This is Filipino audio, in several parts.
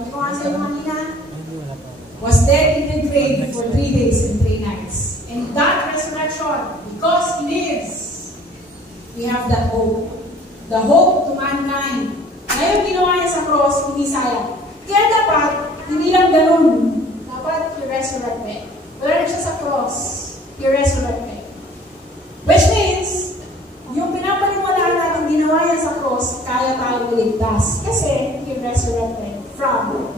Sabi ko nga sa'yo kanina, was dead in the grave for 3 days and 3 nights. And that resurrection, because He lives, we have that hope. The hope to mankind. Ngayon ginawa niya sa cross, hindi sayang. Kaya dapat, hindi lang ganun. Dapat i-resurrected. Wala na siya sa cross, i-resurrected. Which means, yung pinapaniwalaan natin ginawa niya sa cross, kaya tayo iligtas. Kasi, i-resurrected from.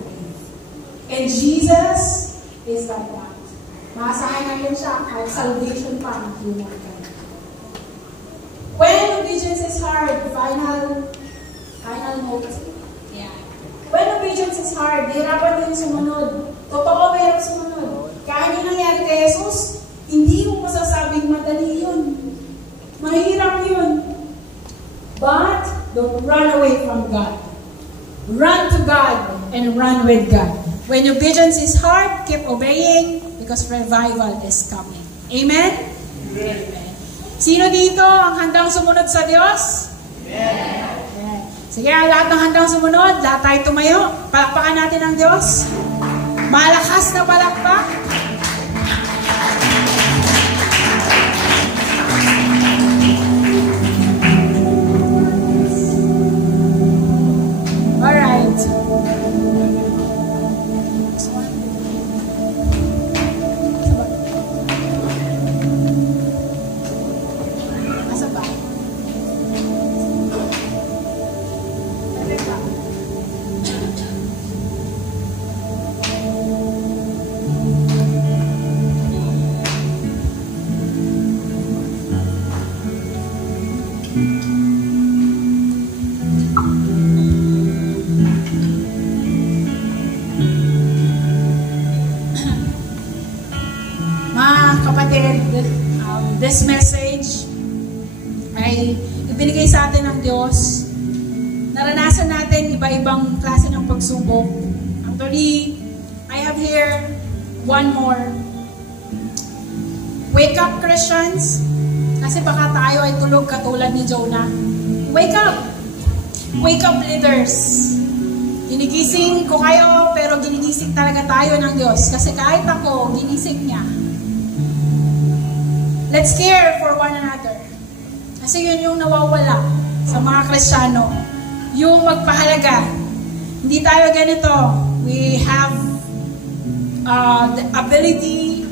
And Jesus is like that. Maasahan natin siya at salvation pa ng humankind. When obedience is hard, final note. Yeah. When obedience is hard, hirapan din sumunod. Totoo, mahirap sumunod. Kaya yung nangyari kay Jesus, hindi mo masasabing madali yun. Mahirap yun. But, don't run away from God. Run to God and run with God. When obedience is hard, keep obeying because revival is coming. Amen? Amen. Sino dito ang handang sumunod sa Diyos? Amen. Amen. Sige, lahat ng handang sumunod, lahat tayo tumayo. Palakpakan natin ang Diyos. Malakas na palakpak. Alright. This message ay ibinigay sa atin ng Diyos. Naranasan natin iba-ibang klase ng pagsubok. Actually, I have here one more. Wake up, Christians. Kasi baka tayo ay tulog katulad ni Jonah. Wake up! Wake up, leaders. Ginigising ko kayo, pero ginigising talaga tayo ng Diyos. Kasi kahit ako, ginising niya. Let's care for one another. Kasi yun yung nawawala sa mga Kristiyano. Yung magpahalaga. Hindi tayo ganito. We have the ability,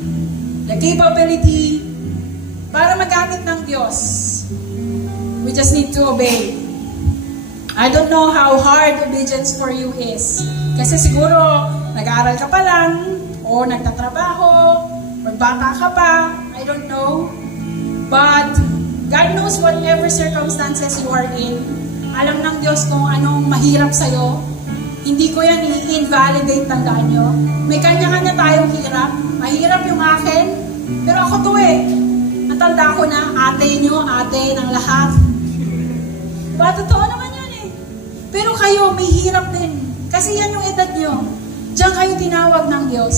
the capability para magamit ng Diyos. We just need to obey. I don't know how hard obedience for you is. Kasi siguro, nag-aaral ka pa lang, o nagtatrabaho, magbata ka pa, I don't know. But, God knows whatever circumstances you are in. Alam ng Diyos kung anong mahirap sa'yo. Hindi ko yan i-invalidate, tandaan nyo. May kanya-kanya tayong hirap. Mahirap yung akin, pero ako to eh. Natanda ko na, ate nyo, ate ng lahat. But, totoo naman yun eh. Pero kayo, may hirap din. Kasi yan yung edad nyo. Diyan kayo tinawag ng Diyos.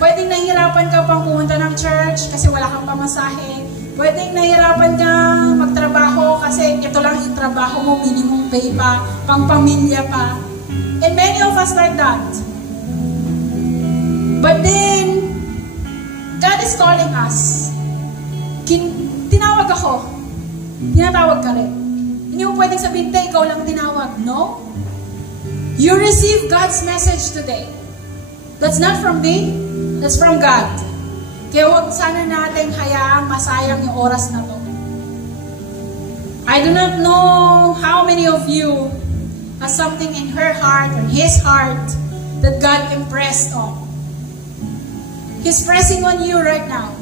Pwedeng nahihirapan ka pang pumunta ng church kasi wala kang pamasahe. Pwedeng nahihirapan kang magtrabaho kasi ito lang yung trabaho mo, minimum pay pa, pang pamilya pa. And many of us like that. But then, God is calling us. Tinawag ako. Tinatawag ka rin. Hindi mo pwedeng sabihin, ikaw lang tinawag. No. You receive God's message today. That's not from me. That's from God. Kaya huwag sana natin hayaang masayang yung oras na to. I do not know how many of you has something in her heart or his heart that God impressed on. He's pressing on you right now.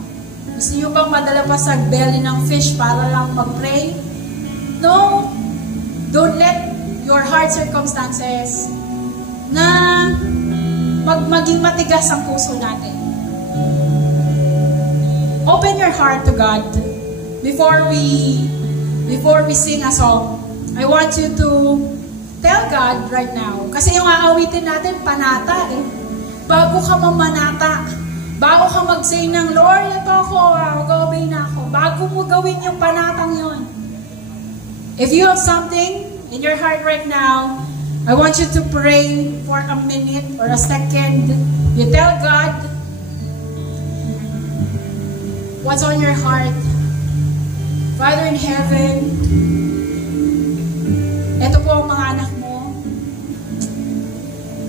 Gusto niyo bang madala pa sa belly ng fish para lang mag-pray? No. Don't let your heart circumstances na maging matigas ang puso natin. Open your heart to God before we sing a song. I want you to tell God right now. Kasi yung aawitin natin, panata eh. Bago ka mamanata, bago ka mag-say ng, Lord, ito ako, mag-obey na ako. Bago mo gawin yung panatang yun. If you have something in your heart right now, I want you to pray for a minute or a second. You tell God what's on your heart. Father in heaven, ito po ang mga anak mo.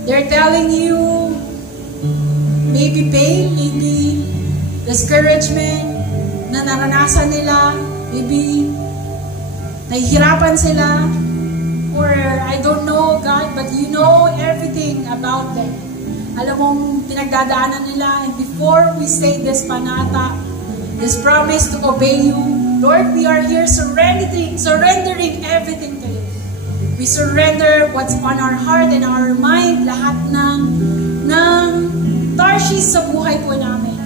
They're telling you maybe pain, maybe discouragement na naranasan nila, maybe nahihirapan sila, or I don't know, God, but you know everything about them. Alam mong pinagdadaanan nila, and before we say this panata, this promise to obey you, Lord, we are here surrendering everything to you. We surrender what's on our heart and our mind, lahat ng Tarshish sa buhay po namin.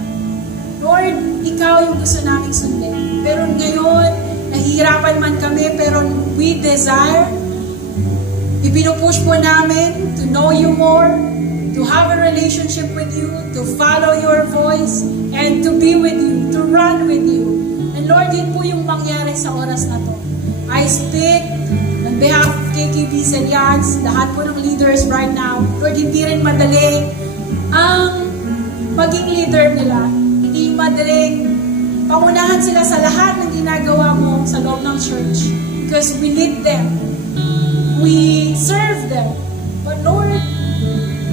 Lord, ikaw yung gusto namin sundin. Pero ngayon, nahihirapan man kami, pero we desire, ipinupush po namin to know you more, to have a relationship with you, to follow your voice, and to be with you, to run with you. And Lord, yun po yung mangyari sa oras na to. I speak on behalf of KKB Selyans, lahat po ng leaders right now. Lord, hindi rin madali ang maging leader nila. Hindi madaling pangunahan sila sa lahat ng ginagawa mo sa loob ng church. Because we lead them. We serve them. But Lord,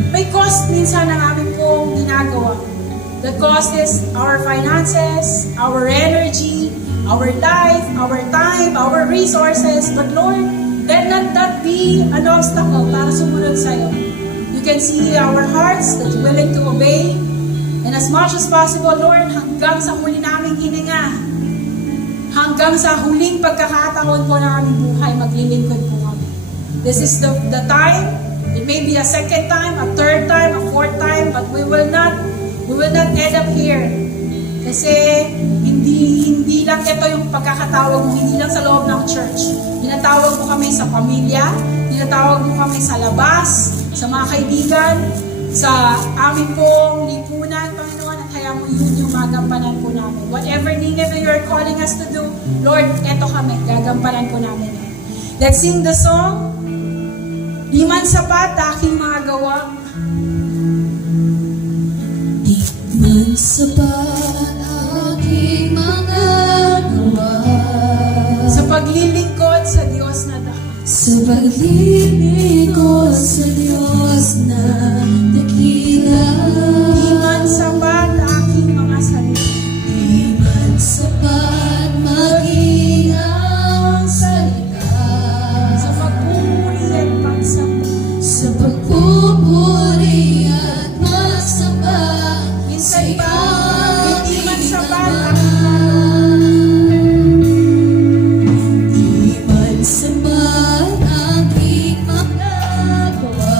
may cost minsan ang aming pong ginagawa. The cost is our finances, our energy, our life, our time, our resources. But Lord, let not that be an obstacle para sumunod sa'yo. You can see our hearts that's willing to obey. And as much as possible, Lord, hanggang sa huli naming hininga, hanggang sa huling pagkakataon po ng aming buhay, maglilingkod po kami. This is the time. It may be a second time, a third time, a fourth time, but we will not end up here. Kasi hindi lang ito yung pagkakatawag mo, hindi lang sa loob ng church. Tinatawag mo kami sa pamilya, tinatawag mo kami sa labas, sa mga kaibigan, sa amin pong lipunan, Panginoon, at kaya mo yun yung magampanan po namin. Whatever Nineveh you're calling us to do, Lord, eto kami, gagampanan po namin. Let's sing the song, Di man sapat aking mga gawa. Di man sapat aking mga gawa. Sa paglilingkod sa Diyos na dakila. Sa paglilingkod sa Diyos na dakila. Di man sapat aking mga salita. Di man sapat maging ang salita. Sa pagpupuri at pagsamba. Sa pagpupuri at pagsamba. Minsan ba, hindi man sapat Di man sapat aking mga gawa.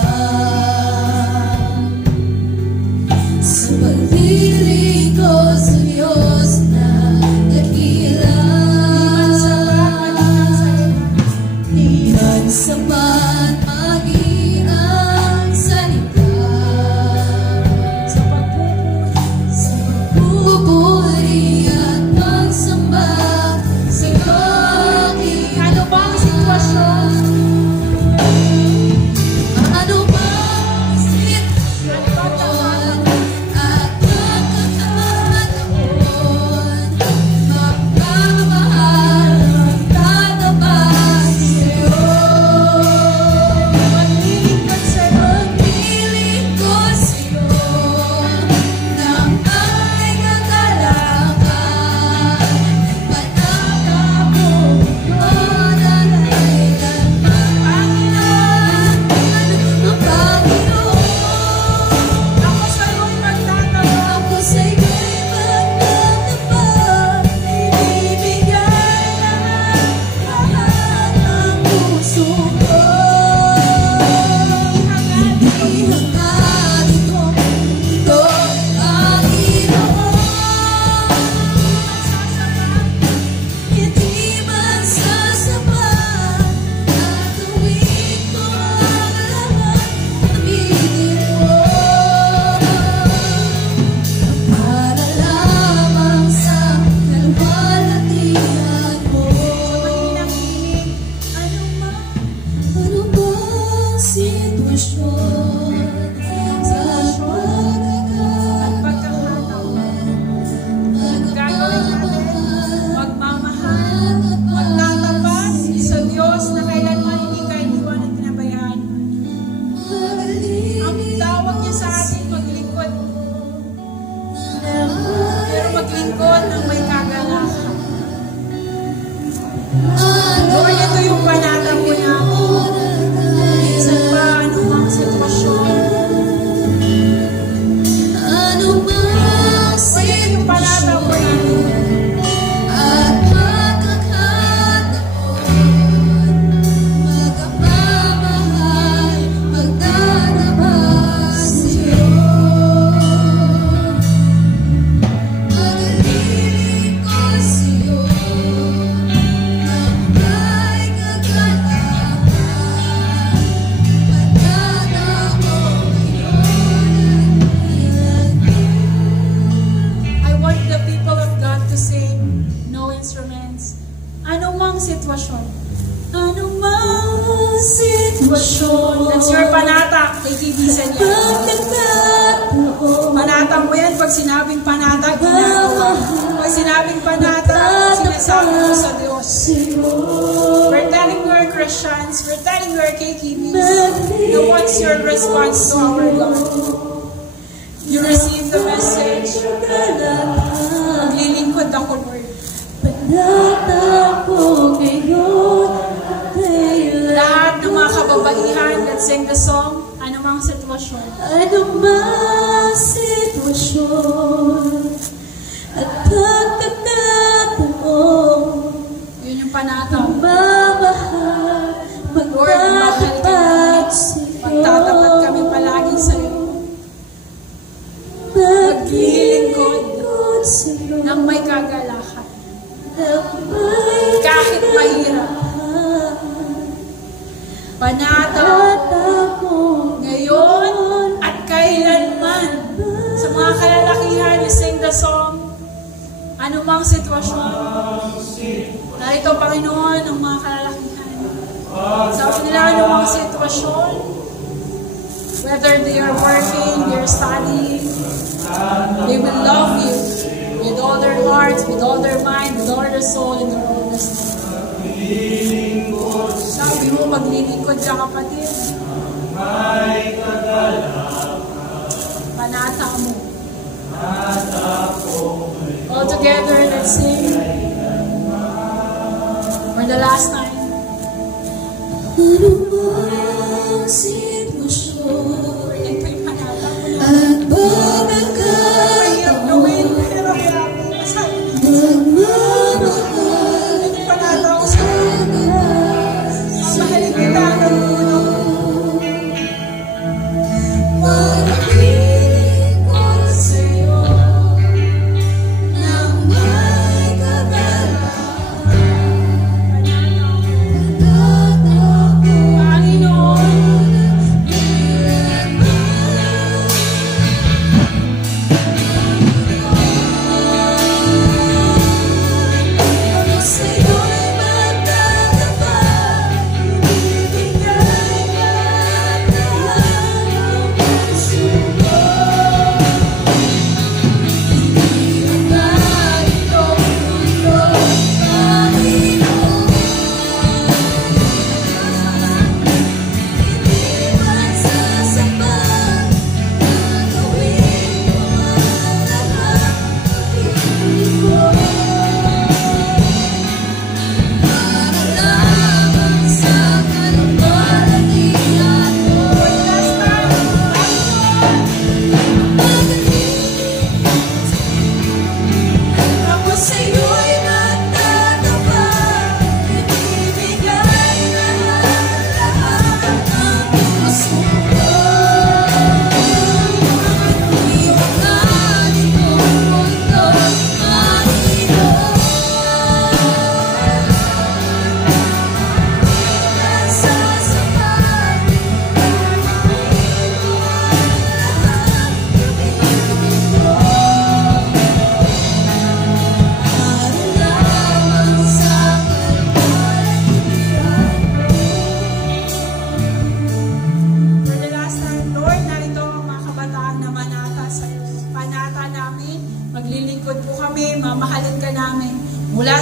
at pagkakataon. Ang gagawin natin, magmamahal, magtatapat sa Diyos na kailanman hindi ka iniwan at pinabayaan. Ang tawag niya sa atin, maglingkod. Pero maglingkod ng may kagalakan. Lord, ito yung panatang ko namin. Minsan pa, anumang sitwasyon. Lord, ito yung panatang ko namin. At pagkakataon, magmamahal, magtatapat sa'yo. Maglilingkod sa'yo ng may kagalakan. Pagkatao ngayon I want the people of God to sing, no instruments. Anumang sitwasyon. Anumang sitwasyon. That's your panatak. Kay Tibisan yan. Panatang mo yan. Pag sinabing panatag, ginagawa. Pag sinabing panatag, sinasabi mo sa Diyos. We're telling you our Christians, we're telling you our KKBs, na what's your response to our God? You receive the message. Maglilingkod ako, Lord. Lahat ng mga kababaihan that sing the song, anumang sitwasyon. Anumang sitwasyon at pagkakataon, Yun yung panataw. magmamahal, Lord, magtatapat sa'yo. Magtatapat kami palagi sa iyo. Maglilingkod sa'yo Nang may kagalakan. ng may Kahit mahirap. Panataw kagalakan. ngayon at kailanman. Sa mga kalalakihan, you sing the song. Anumang sitwasyon. Narito, Panginoon, ang mga kalalakihan. Sabi nila, anumang sitwasyon. Whether they are working, they're studying, they will love you with all their hearts, with all their mind, with all their soul, and their whole strength. Sabi mo, maglilingkod ka, kapatid. Panata mo. All together, let's sing. For the last time. Anumang sitwasyon Yan po yung panata mo na. at pagkakataon, Mahirap gawin, pero kaya masabi na. magmamahal, Yan yung panata ko sa mahalin kita ng puno. maglilingkod sa'yo ng may kagalakan. Panginoon,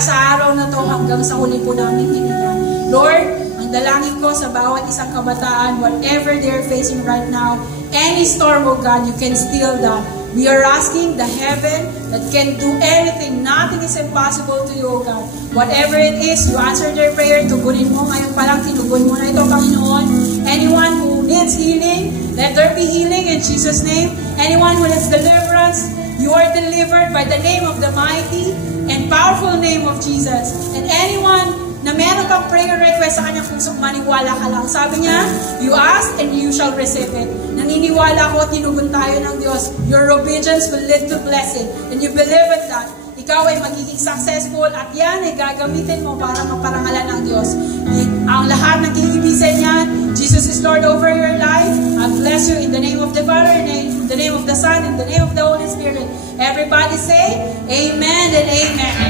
sa araw na to hanggang sa huli po namin hininga. Lord, ang dalangin ko sa bawat isang kabataan, whatever they're facing right now, any storm, oh God, you can still that. We are asking the heaven that can do anything. Nothing is impossible to you, O God. Whatever it is, you answer their prayer. Tugunin mo. Ngayon pa lang, tinugon mo na ito, Panginoon. Anyone who needs healing, let there be healing in Jesus' name. Anyone who needs deliverance, you are delivered by the name of the mighty and powerful name of Jesus. And anyone na meron kang prayer request sa kanyang puso, maniwala ka lang. Sabi niya, you ask and you shall receive it. Naniniwala ko, tinugon tayo ng Diyos. Your obedience will lead to blessing. And you believe in that. Ikaw ay magiging successful at yan ay gagamitin mo para maparangalan ng Diyos. Ang lahat ng kikibisan niyan, Jesus is Lord over your life. I bless you in the name of the Father, in the name of the Son, in the name of the Holy Spirit. Everybody say, Amen and Amen.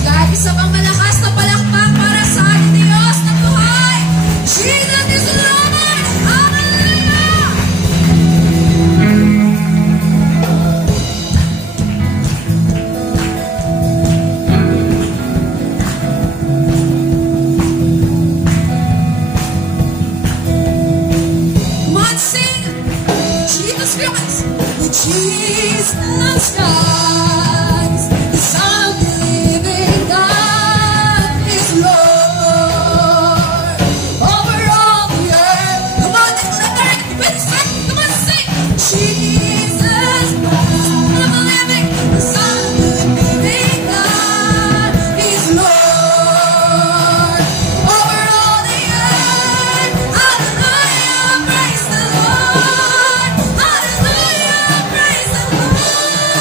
God, isa pang malakas na palakpak para sa ating Diyos na buhay. Jesus is Lord! Hallelujah! Come on, sing! Jesus Christ! Jesus Christ! The Son of the living God is Lord over all the earth. Come on, declare it with strength. Come on, sing. Jesus Christ, the Son of the living God is Lord over all the earth. Hallelujah, praise the Lord. Hallelujah, praise the Lord.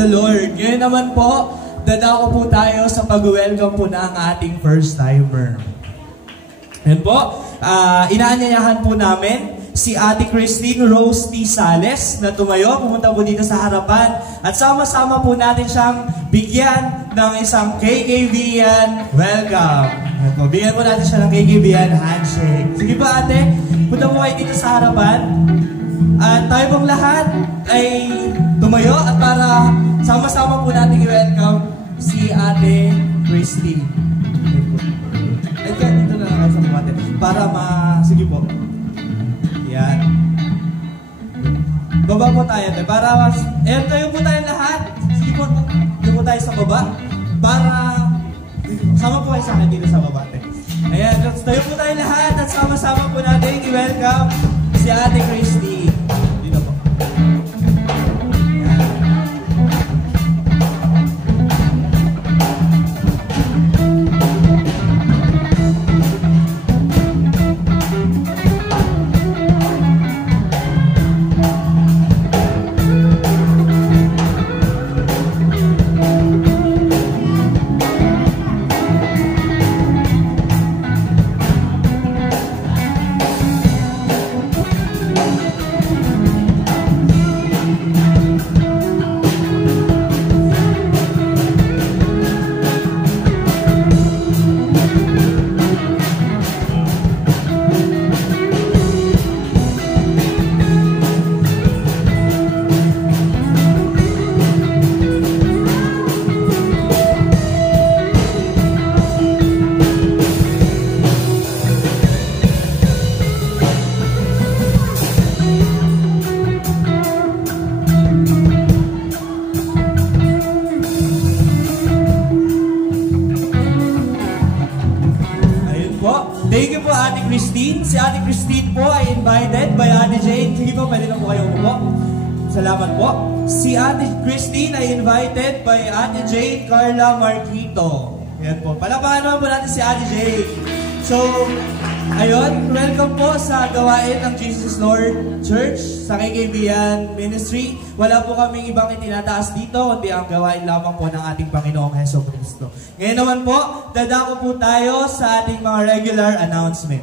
the Lord. Ngayon naman po, dadako po tayo sa pag-welcome po ng ating first timer. Yan po, inaanyayahan po namin si Ate Christine Rose T. Sales na tumayo, pumunta po dito sa harapan at sama-sama po natin siyang bigyan ng isang KKBian welcome. Yan po, bigyan po natin siya ng KKBian handshake. Sige po ate, punta po kayo dito sa harapan at tayo pong lahat ay tumayo at para sama-sama po natin i-welcome si Ate Christine. Ay, kaya dito na lang sa mga para sige po. Yan. Baba po tayo. Para, tayo po tayo lahat. Sige po, doon po tayo sa baba. Para, sama po kayo sa akin dito sa baba. Ayan, tayo po tayo lahat at sama-sama po natin i-welcome si Ate Christine. Dito po. Ayan. Thank you po, Ate Christine. Si Ate Christine po ay invited by Ate Jane. Sige po, pwede na po kayo umupo. Salamat po. Si Ate Christine ay invited by Ate Jane Carla Marquito. Yan po. Palakpakan naman po natin si Ate Jane. So, ayun, welcome po sa gawain ng Jesus Lord Church sa KKBian Ministry. Wala po kaming ibang itinataas dito, kundi ang gawain lamang po ng ating Panginoong Hesukristo. Ngayon naman po, dadako po tayo sa ating mga regular announcement.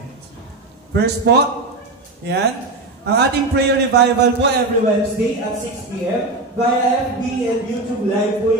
First po, yan, ang ating prayer revival po every Wednesday at 6 p.m. via FB and YouTube Live po.